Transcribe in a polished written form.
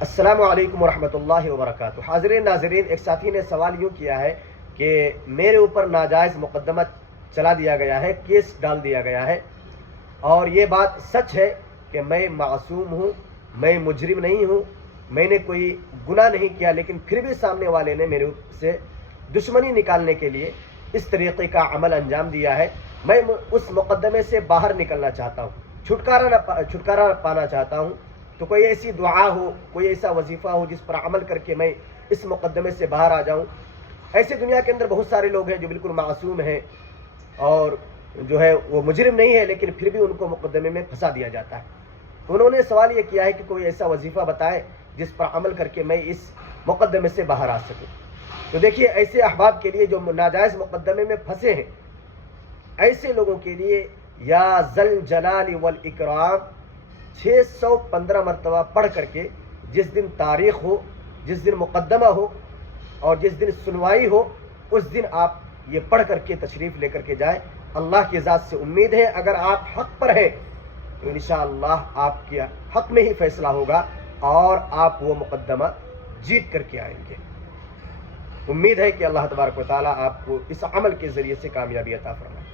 السلام علیکم ورحمۃ اللہ وبرکاتہ۔ حاضرین ناظرین، ایک ساتھی نے سوال یوں کیا ہے کہ میرے اوپر ناجائز مقدمہ چلا دیا گیا ہے، کیس ڈال دیا گیا ہے، اور یہ بات سچ ہے کہ میں معصوم ہوں، میں مجرم نہیں ہوں، میں نے کوئی گناہ نہیں کیا، لیکن پھر بھی سامنے والے نے میرے سے دشمنی نکالنے کے لیے اس طریقے کا عمل انجام دیا ہے۔ میں اس مقدمے سے باہر نکلنا چاہتا ہوں، چھٹکارا پانا چاہتا ہوں۔ تو کوئی ایسی دعا ہو، کوئی ایسا وظیفہ ہو جس پر عمل کر کے میں اس مقدمے سے باہر آ جاؤں۔ ایسے دنیا کے اندر بہت سارے لوگ ہیں جو بالکل معصوم ہیں اور جو ہے وہ مجرم نہیں ہے، لیکن پھر بھی ان کو مقدمے میں پھنسا دیا جاتا ہے۔ انہوں نے سوال یہ کیا ہے کہ کوئی ایسا وظیفہ بتائے جس پر عمل کر کے میں اس مقدمے سے باہر آ سکوں۔ تو دیکھیے، ایسے احباب کے لیے جو ناجائز مقدمے میں پھنسے ہیں، ایسے لوگوں کے لیے یا ذل جلال والاکرام 615 مرتبہ پڑھ کر کے جس دن تاریخ ہو، جس دن مقدمہ ہو اور جس دن سنوائی ہو، اس دن آپ یہ پڑھ کر کے تشریف لے کر کے جائیں۔ اللہ کی ذات سے امید ہے اگر آپ حق پر ہیں تو انشاءاللہ آپ کے حق میں ہی فیصلہ ہوگا اور آپ وہ مقدمہ جیت کر کے آئیں گے۔ امید ہے کہ اللہ تبارک و تعالیٰ آپ کو اس عمل کے ذریعے سے کامیابی عطا فرمائے۔